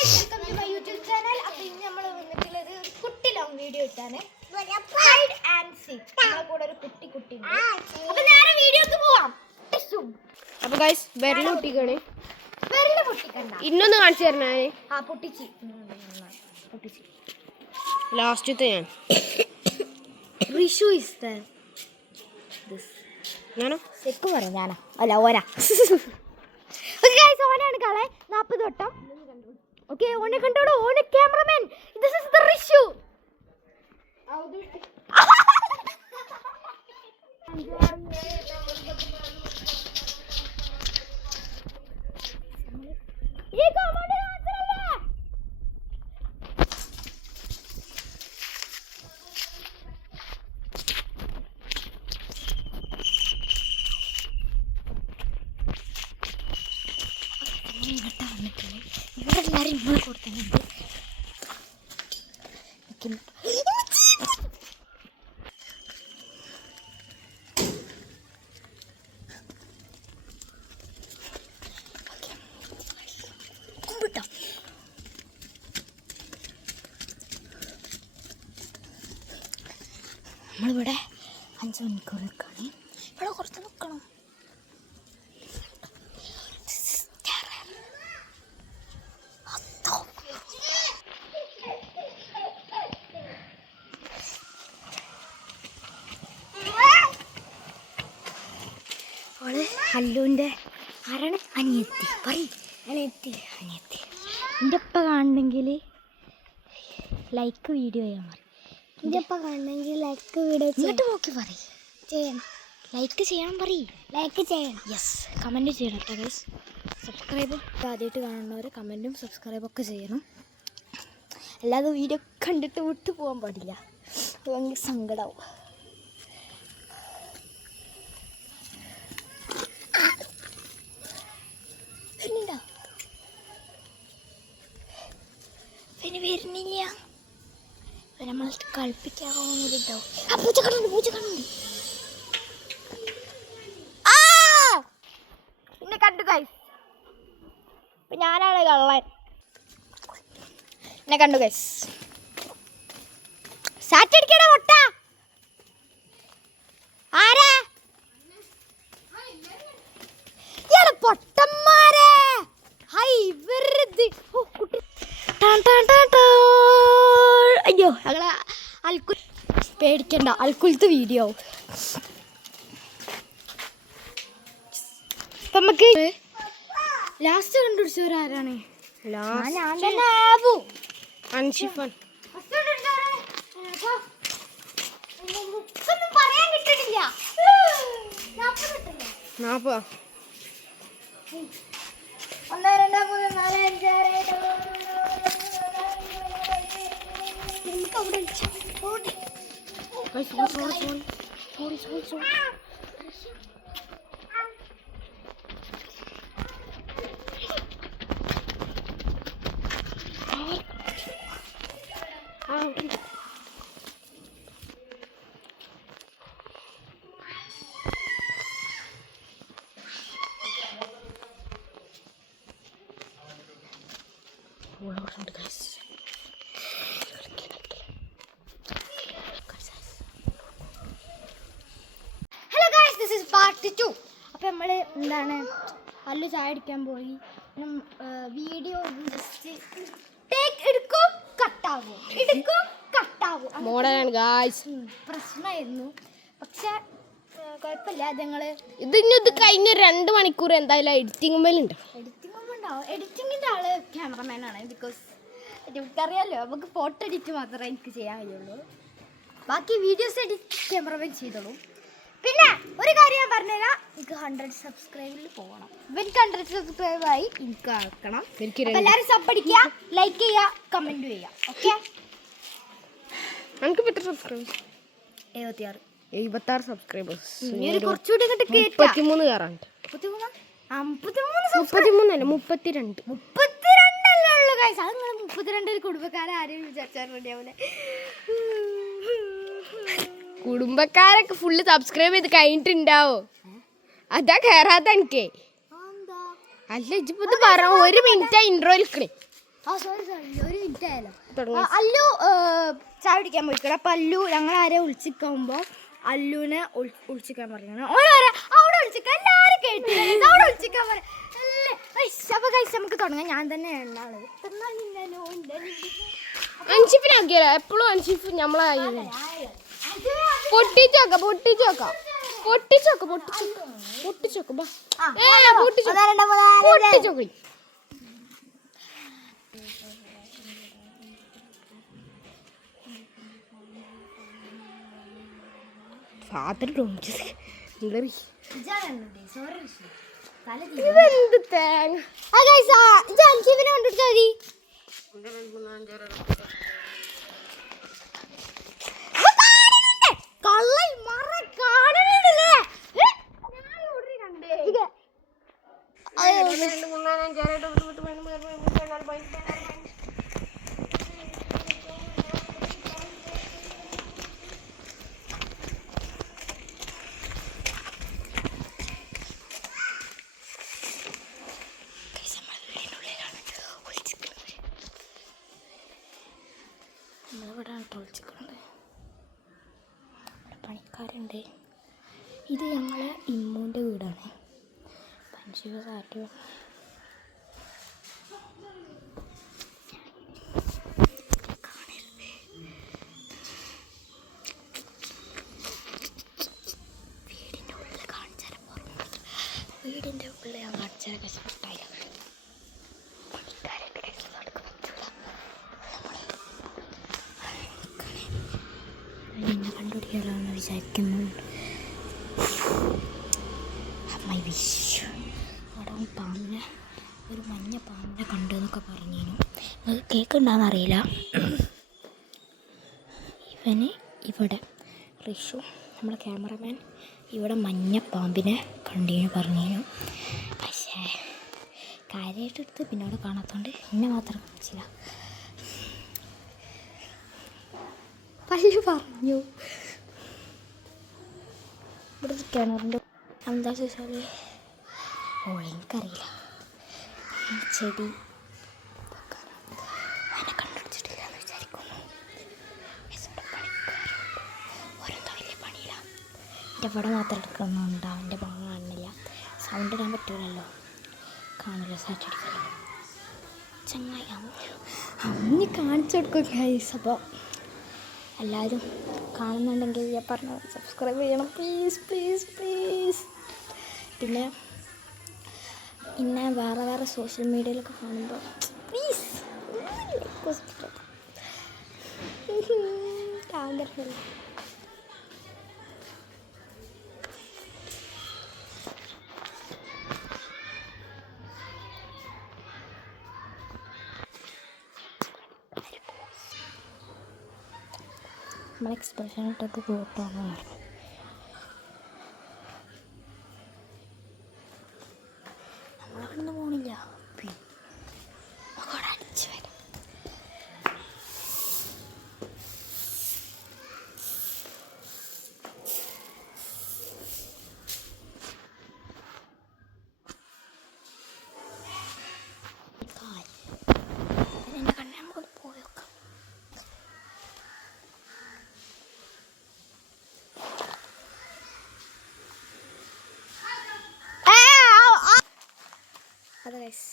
Welcome to my YouTube channel. അപ്പോൾ ഇന്ന് നമ്മൾ വന്നിട്ടുള്ളത് ഒരു കുട്ടി ലോങ് വീഡിയോ ഇട്ടാണ്. Hide and seek. നമ്മളെ കൂടെ ഒരു കുട്ടി ഉണ്ട്. അപ്പോൾ നേരെ വീഡിയോക്ക് പോവാം. അപ്പോൾ ഗയ്സ് വിരൽ പൊട്ടിക്കാണ്. വിരൽ പൊട്ടിക്കണ്ട. ഇന്നൊന്ന് കാണിച്ചു തരണേ. പൊട്ടിച്ച് ലാസ്റ്റത്തെ ഞാൻ റിഷു ഇസ് ദിസ് ഞാനോ സെക്ക് പറയാം ഞാനാ അല്ല ഓരാ. ഓക്കെ ഗയ്സ് ഓനാണ് കളെ 40 വട്ടം. ഓക്കെ ഓനെ കണ്ടോളൂ. ഓനെ cameraman. This is the Rishu. ഇവരെല്ലാരും ഇങ്ങനെ കൊടുക്കുന്നുണ്ട്. നമ്മളിവിടെ 5 മണിക്കൂർ നിൽക്കുകയാണ്. ഇവിടെ കുറച്ച് നിൽക്കണം. ഹല്ലുവിൻ്റെ ആരാണ്? അനിയത്തി. അനിയത്തി എൻ്റെ ഒപ്പ കാണണമെങ്കിൽ ലൈക്ക് വീഡിയോ ചെയ്യാൻ പറയും. എൻ്റെ ഒപ്പ കാണണമെങ്കിൽ ലൈക്ക് വീഡിയോ ഇങ്ങോട്ട് നോക്കി പറയും. ചെയ്യണം. ലൈക്ക് ചെയ്യണം പറയും. ലൈക്ക് ചെയ്യണം. യെസ്. കമൻറ്റ് ചെയ്യണം കേട്ടോ ഗൈസ്. സബ്സ്ക്രൈബ് ആദ്യമായിട്ട് കാണുന്നവർ കമൻറ്റും സബ്സ്ക്രൈബൊക്കെ ചെയ്യണം. അല്ലാതെ വീഡിയോ കണ്ടിട്ട് വിട്ടു പോകാൻ പാടില്ല. ഭയങ്കര സങ്കടമാവും. പിന്നെ വരുന്നില്ല. നമ്മൾ കളിപ്പിക്കാവുന്നതുണ്ടാവും. പൂച്ച കാണുന്നുണ്ട്. പിന്നെ കണ്ടു ഗൈസ്. ഇപ്പൊ ഞാനാണ് കള്ളൻ. എന്നെ കണ്ടു ഗൈസ്. സാറ്റടിക്കണ പൊട്ട ആരാ? ഇയാളെ പൊട്ടന്മാരെ. ഹൈ വെറുതെ കുട്ടി. അയ്യോ ഞങ്ങളെ അൽക്കുൽ പേടിക്കണ്ട. അൽക്കുലത്ത് വീഡിയോ നമുക്ക് ലാസ്റ്റ് കണ്ടുപിടിച്ചവരാരാണ്? പറയാൻ കിട്ടിട്ടില്ല. 40 1 2 3 4 5 6 പാർട്ട് 2. അപ്പം നമ്മൾ എന്താണ് അല്ലു ചായ അടിക്കാൻ പോയി. വീഡിയോ ജസ്റ്റ് എടുക്കും കട്ടാവും പ്രശ്നമായിരുന്നു. പക്ഷെ കുഴപ്പമില്ല. ഞങ്ങൾ ഇത് കഴിഞ്ഞ 2 മണിക്കൂർ എന്തായാലും എഡിറ്റിംഗുമ്പോഴുണ്ട്. എഡിറ്റിങ്ങിൻ്റെ ആള് ക്യാമറമാനാണ്. ബിക്കോസ് എനിക്കറിയാമല്ലോ നമുക്ക് ഫോട്ടോ എഡിറ്റ് മാത്രമേ എനിക്ക് ചെയ്യാൻ കഴിയുള്ളൂ. ബാക്കി വീഡിയോസ് എഡിറ്റ് ക്യാമറമാൻ ചെയ്തോളൂ. പിന്നെ ഒരു കാര്യം ഞാൻ പറഞ്ഞുതരാം. എനിക്ക് 100 സബ്സ്ക്രൈബിൽ പോകണം. എനിക്ക് 100 സബ്സ്ക്രൈബായി എനിക്ക് ആക്കണം. എല്ലാവരും സബ് അടിക്കുക, ലൈക്ക് ചെയ്യുക, കമൻറ്റ് ചെയ്യുക. ഓക്കെ. എനിക്ക് 76 സബ്സ്ക്രൈബേഴ്സ്. കുറച്ചുകൂടി 33 കയറാണ്ട്. 33 അല്ല 32 അല്ലേ ഉള്ളൂ ഗൈസ്. അത് നിങ്ങൾ 32 കുടുംബക്കാരെ ആരെയും വിചാരിച്ചാൽ റെഡിയാവില്ല. കുടുംബക്കാരൊക്കെ ഫുള്ള് സബ്സ്ക്രൈബ് ചെയ്ത് കഴിഞ്ഞിട്ടുണ്ടാവോ? അതാ കയറാത്ത എനിക്ക്. അല്ല ഇജിപ്പോ ഇത് പറ. 1 മിനിറ്റ് ഇൻട്രോ ഇരിക്കണേ. സോറി ഒരു മിനിറ്റ് ആയാലോ. തുടങ്ങ്. അല്ലു ചായ കുടിക്കാൻ പോയിക്കോട്ടെ. അപ്പം അല്ലു ഞങ്ങളാരെ വിളിച്ചിക്കുമ്പോൾ അല്ലുവിനെ വിളിച്ചിക്കാൻ പറഞ്ഞു. അവിടെ വിളിച്ചിക്കാൻ എല്ലാവരും കേട്ടു. അവിടെ വിളിച്ചിക്കാൻ പറയാം. അപ്പോൾ കഴിച്ച് നമുക്ക് തുടങ്ങാം. ഞാൻ തന്നെ ഉണ്ടാവുള്ളത്. അൻഷിഫിനാക്കിയാലോ? എപ്പോഴും അൻഷിഫ് നമ്മളെ പൊട്ടിച്ചോക്ക പൊട്ടിച്ചോക്ക പൊട്ടിച്ചോക്ക പൊട്ടിച്ചോക്ക പൊട്ടിച്ചോക്ക പൊട്ടിച്ചോക്ക. ഇതെന്ത് തേങ്ങ പണിക്കാരുണ്ട്. ഇത് ഞങ്ങളെ ഇമ്മൂൻ്റെ വീടാണ്. പഞ്ചിക കാറ്റ് വീടിൻ്റെ ഉള്ളിൽ ഞാൻ കാണിച്ചാൽ കഷ്ടപ്പെട്ടായി. പണിക്കാരുണ്ട് എന്നെ കണ്ടുപിടിക്കാമെന്ന് വിചാരിക്കുന്നു. അവിടെ പാമ്പിനെ ഒരു മഞ്ഞ പാമ്പിനെ കണ്ടു എന്നൊക്കെ പറഞ്ഞിരുന്നു. നിങ്ങൾക്ക് കേൾക്കുന്നുണ്ടാകുന്നറിയില്ല. ഇവന് ഇവിടെ റിഷു നമ്മളെ ക്യാമറമാൻ ഇവിടെ മഞ്ഞ പാമ്പിനെ കണ്ടിരുന്നു പറഞ്ഞിരുന്നു. പക്ഷേ കാര്യമായിട്ടെടുത്ത് പിന്നെ അവിടെ കാണാത്തതുകൊണ്ട് എന്നെ മാത്രം കാണിച്ചില്ല. പല്ല് പറഞ്ഞു. ഇവിടെ കിണറിൻ്റെ എന്താ ചോദിച്ചാൽ എനിക്കറിയില്ല. ഈ ചെടി അതിനെ കണ്ടുപിടിച്ചിട്ടില്ല എന്ന് വിചാരിക്കുന്നു. ഓരോന്തോ വലിയ പണിയില്ല. എൻ്റെ ഇവിടെ മാത്രം എടുക്കുന്നുണ്ട്. അവൻ്റെ ഭാഗം കാണുന്നില്ല. സൗണ്ട് ഇടാൻ പറ്റൂലല്ലോ. കാണില്ല. സാറ്റടിക്കല്ലോ ചങ്ങായി അമ്മ കാണിച്ചു കൊടുക്കും ഗൈസ്. അപ്പോൾ എല്ലാവരും കാണുന്നുണ്ടെങ്കിൽ ഞാൻ പറഞ്ഞ സബ്സ്ക്രൈബ് ചെയ്യണം പ്ലീസ് പ്ലീസ് പ്ലീസ്. പിന്നെ വേറെ സോഷ്യൽ മീഡിയയിലൊക്കെ കാണുമ്പോൾ പ്ലീസ് ആഗ്രഹമില്ല. നമ്മൾ എക്സ്പ്രഷൻ ഇട്ടൊക്കെ കൂട്ടാണ്. നമ്മളവിടുന്ന് പോണില്ല. അവിടെ അടിച്ചു വരാം. എന്നെ കണ്ണ നമുക്കൊന്ന് പോയേക്കാം. അതെ ഗൈസ്.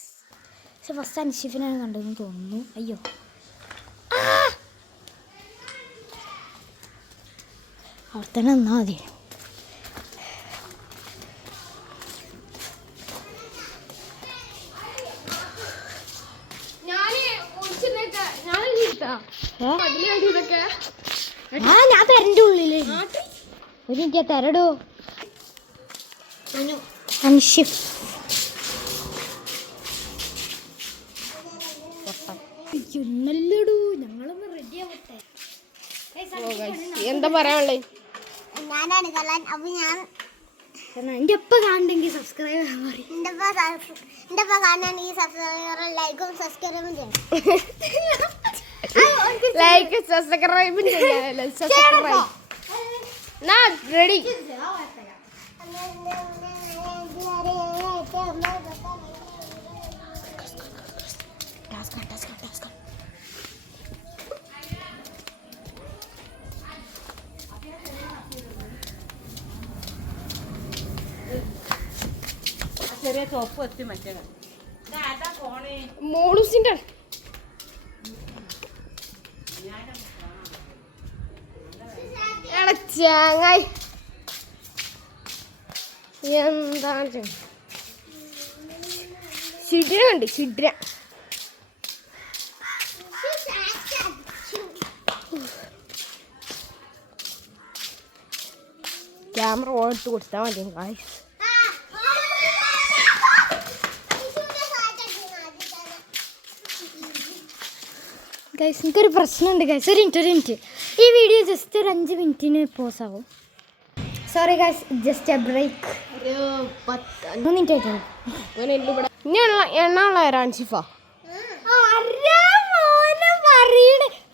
പക്ഷെ ഫസ്റ്റ് അൻഷിഫിനാണ് കണ്ടതെന്ന് തോന്നുന്നു. അയ്യോ അവിടെ തന്നെ നിന്നാൽ മതി. ഞാൻ തരൻ്റെ ഉള്ളില് ഒരു എനിക്ക് തരടോ അൻഷിഫ്. നല്ലടൂ ഞങ്ങളൊന്ന് റെഡി ആവട്ടെ. എന്താ പറയാനുള്ളത്? ഞാനാണ് കലാൻ. അപ്പൊ ഞാൻ എൻ്റെ ഒപ്പം കാണണ്ടെങ്കിൽ സബ്സ്ക്രൈബ് ചെയ്യാൻ പറയും. എൻ്റെ ഒപ്പം കാണണമെങ്കിൽ സബ്സ്ക്രൈബ് ലൈക്കും സബ്സ്ക്രൈബും ചെയ്യണം. ലൈക്ക് സബ്സ്ക്രൈബും ചെയ്യാനല്ലോ. Subscribe ready. ചെറിയ ചോപ്പ് എത്തി മറ്റേ മോളൂസിന്റെ ചാങ്ങായി എന്താണ് ചിഡ്ര ഉണ്ട് ചിഡ്ര ക്യാമറ ഓടിട്ട് കൊടുത്താൽ മതി ഗായ്സ്. ഗൈസ് എനിക്കൊരു പ്രശ്നമുണ്ട് ഗൈസ്. ഒരു മിനിറ്റ് ഈ വീഡിയോ ജസ്റ്റ് ഒരു 5 മിനിറ്റിന് പോസ് ആവും. Sorry guys, just a break. 3 minute ആയിട്ടാണ് എണ്ണുള്ള ആൻസിഫ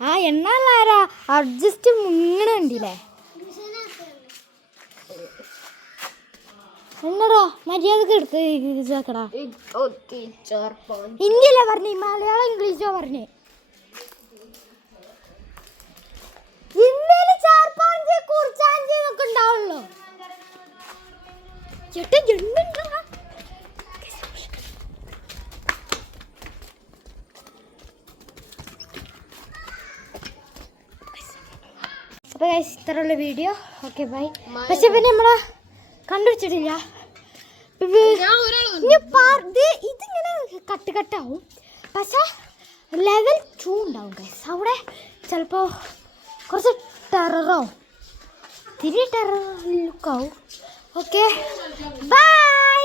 ആ എണ്ണുള്ള ആരാ അഡ്ജസ്റ്റ് മുങ്ങണ കണ്ടില്ലേ എന്നടാ മര്യാദക്ക് എടുത്ത് ഇതാക്കടാ. ഹിന്ദിയല്ല പറഞ്ഞേ, മലയാളം ഇംഗ്ലീഷോ പറഞ്ഞേ. ഇന്ത്യയില് ചാർപ്പാഞ്ച് കുർച്ചാഞ്ച് ഒക്കെ ഉണ്ടാവുള്ളൂ. ചേട്ടാ ജന്മണ്ടാ അപ്പോൾ ഗൈസ് ഇത്രയുള്ള വീഡിയോ. Okay bye. പക്ഷെ പിന്നെ നമ്മളെ കണ്ടുപിടിച്ചിട്ടില്ല. ഇതിങ്ങനെ കട്ടാവും, പക്ഷെ ലെവൽ 2 ഉണ്ടാവും ഗൈസ്. അവിടെ ചിലപ്പോൾ കുറച്ച് ടെററാവും, തിരി ടെറർ ലുക്കാവും. Okay bye.